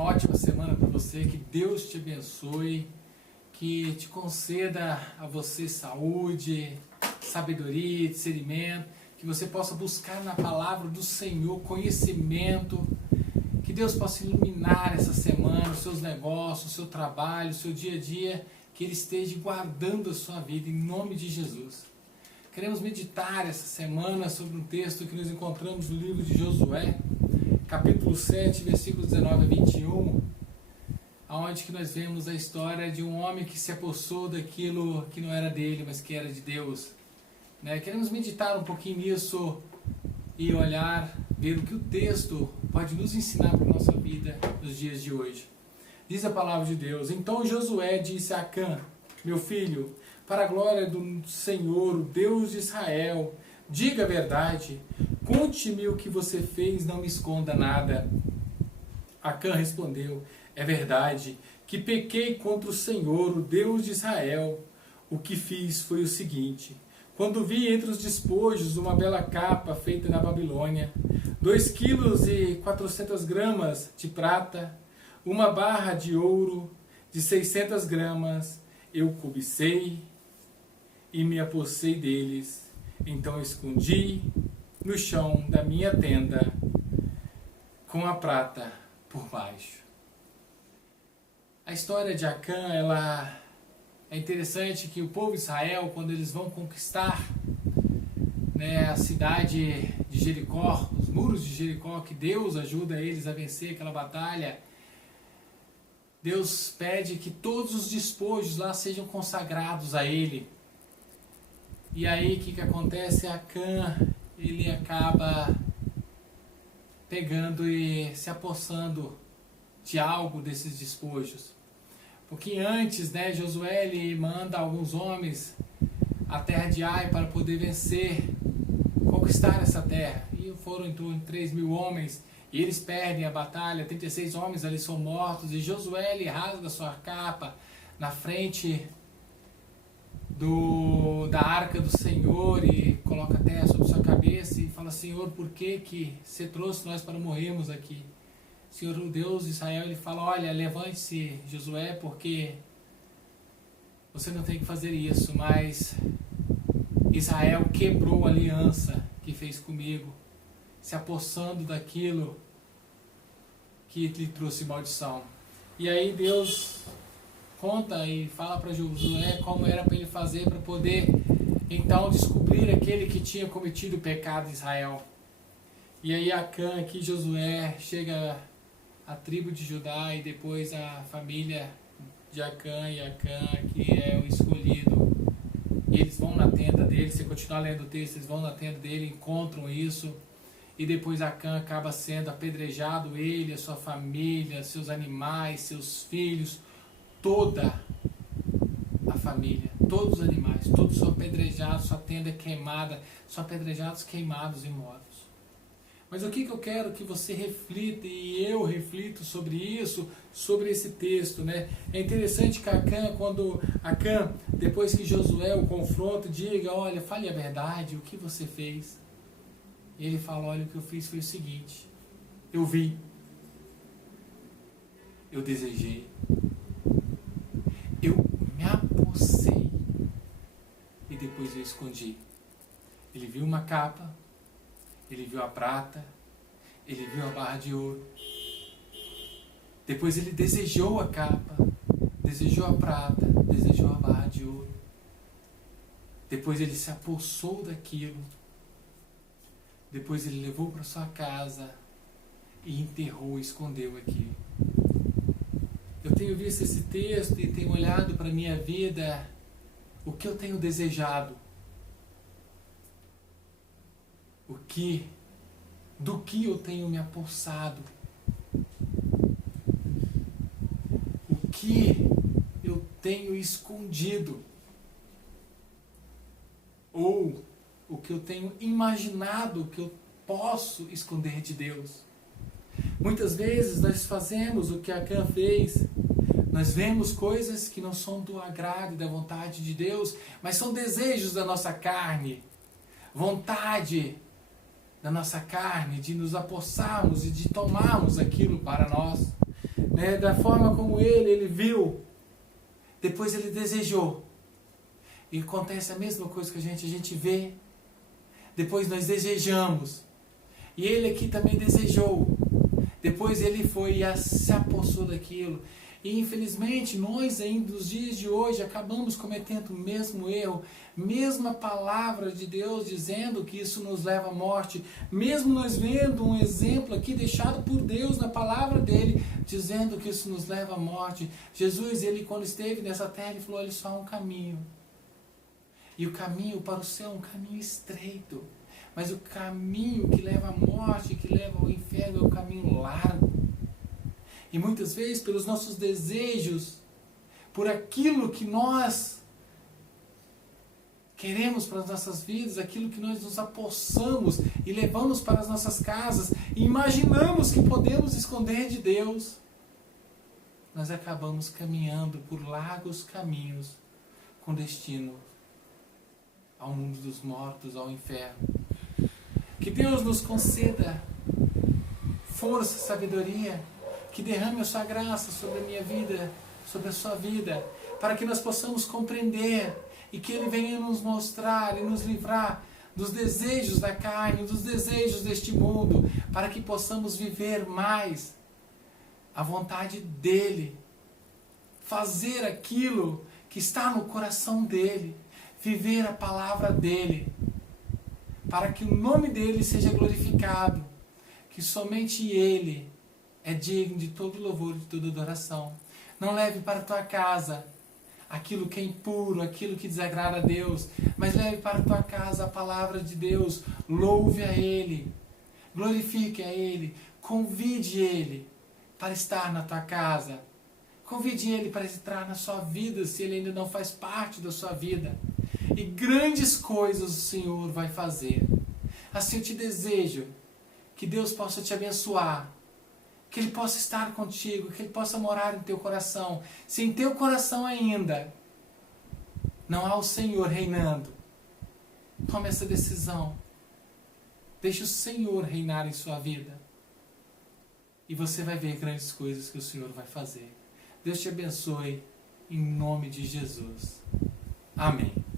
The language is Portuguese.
uma ótima semana para você, que Deus te abençoe, que te conceda a você saúde, sabedoria, discernimento, que você possa buscar na palavra do Senhor conhecimento, que Deus possa iluminar essa semana, os seus negócios, o seu trabalho, o seu dia a dia, que Ele esteja guardando a sua vida em nome de Jesus. Queremos meditar essa semana sobre um texto que nós encontramos no livro de Josué, capítulo 7, versículos 19 a 21, onde que nós vemos a história de um homem que se apossou daquilo que não era dele, mas que era de Deus. Queremos meditar um pouquinho nisso e olhar, ver o que o texto pode nos ensinar para a nossa vida nos dias de hoje. Diz a palavra de Deus: Então Josué disse a Acã, meu filho, para a glória do Senhor, o Deus de Israel, diga a verdade, conte-me o que você fez, não me esconda nada. Acã respondeu: É verdade que pequei contra o Senhor, o Deus de Israel. O que fiz foi o seguinte: quando vi entre os despojos uma bela capa feita na Babilônia, 2,4 kg de prata, uma barra de ouro de 600 gramas, eu cobicei e me apossei deles. Então escondi no chão da minha tenda com a prata por baixo. A história de Acã, ela é interessante, que o povo de Israel, quando eles vão conquistar a cidade de Jericó, os muros de Jericó, que Deus ajuda eles a vencer aquela batalha, Deus pede que todos os despojos lá sejam consagrados a Ele. E aí o que acontece? Acã, ele acaba pegando e se apossando de algo desses despojos. Um pouquinho antes, Josué ele manda alguns homens à terra de Ai para poder vencer, conquistar essa terra. E foram em torno de 3.000 homens, e eles perdem a batalha, 36 homens ali são mortos, e Josué ele rasga sua capa na frente da arca do Senhor e coloca a terra sobre sua cabeça e fala: Senhor, por que você trouxe nós para morrermos aqui? Senhor, o Deus de Israel, ele fala: olha, levante-se, Josué, porque você não tem que fazer isso, mas Israel quebrou a aliança que fez comigo, se apossando daquilo que lhe trouxe maldição. E aí Deus conta e fala para Josué como era para ele fazer para poder então descobrir aquele que tinha cometido o pecado em Israel. E aí Acã, aqui Josué, chega a tribo de Judá e depois a família de Acã, e Acã que é o escolhido. E eles vão na tenda dele, se continuar lendo o texto, eles vão na tenda dele, encontram isso. E depois Acã acaba sendo apedrejado, ele, a sua família, seus animais, seus filhos, toda a família, todos os animais, todos são apedrejados, sua tenda é queimada, são apedrejados, queimados e mortos. Mas o que eu quero que você reflita, e eu reflito sobre isso, sobre esse texto, É interessante que Acã, depois que Josué o confronta, diga: olha, fale a verdade, o que você fez? E ele fala: olha, o que eu fiz foi o seguinte: eu vi, eu desejei, eu me apossei e depois eu escondi. Ele viu uma capa, ele viu a prata, ele viu a barra de ouro. Depois ele desejou a capa, desejou a prata, desejou a barra de ouro. Depois ele se apossou daquilo. Depois ele levou para sua casa e enterrou, escondeu aquilo. Eu tenho visto esse texto e tenho olhado para a minha vida, o que eu tenho desejado, do que eu tenho me apossado, o que eu tenho escondido, ou o que eu tenho imaginado que eu posso esconder de Deus. Muitas vezes nós fazemos o que Acã fez. Nós vemos coisas que não são do agrado e da vontade de Deus, mas são desejos da nossa carne, vontade da nossa carne de nos apossarmos e de tomarmos aquilo para nós. né, da forma como ele viu, depois ele desejou. E acontece a mesma coisa que a gente vê, depois nós desejamos. E ele aqui também desejou. Depois ele foi e se apossou daquilo. E infelizmente nós ainda nos dias de hoje acabamos cometendo o mesmo erro. Mesma palavra de Deus dizendo que isso nos leva à morte. Mesmo nós vendo um exemplo aqui deixado por Deus na palavra dele, dizendo que isso nos leva à morte. Jesus, ele quando esteve nessa terra, ele falou, olha, só há um caminho. E o caminho para o céu é um caminho estreito. Mas o caminho que leva à morte, que leva ao inferno, é um caminho largo. E muitas vezes, pelos nossos desejos, por aquilo que nós queremos para as nossas vidas, aquilo que nós nos apossamos e levamos para as nossas casas, e imaginamos que podemos esconder de Deus, nós acabamos caminhando por largos caminhos com destino ao mundo dos mortos, ao inferno. Que Deus nos conceda força, sabedoria, que derrame a sua graça sobre a minha vida, sobre a sua vida, para que nós possamos compreender e que Ele venha nos mostrar e nos livrar dos desejos da carne, dos desejos deste mundo, para que possamos viver mais a vontade dEle, fazer aquilo que está no coração dEle, viver a palavra dEle, para que o nome dEle seja glorificado, que somente Ele é digno de todo louvor e de toda adoração. Não leve para a tua casa aquilo que é impuro, aquilo que desagrada a Deus, mas leve para a tua casa a palavra de Deus, louve a Ele, glorifique a Ele, convide Ele para estar na tua casa, convide Ele para entrar na sua vida, se Ele ainda não faz parte da sua vida, e grandes coisas o Senhor vai fazer. Assim eu te desejo que Deus possa te abençoar, que Ele possa estar contigo, que Ele possa morar em teu coração. Se em teu coração ainda não há o Senhor reinando, tome essa decisão. Deixe o Senhor reinar em sua vida. E você vai ver grandes coisas que o Senhor vai fazer. Deus te abençoe, em nome de Jesus. Amém.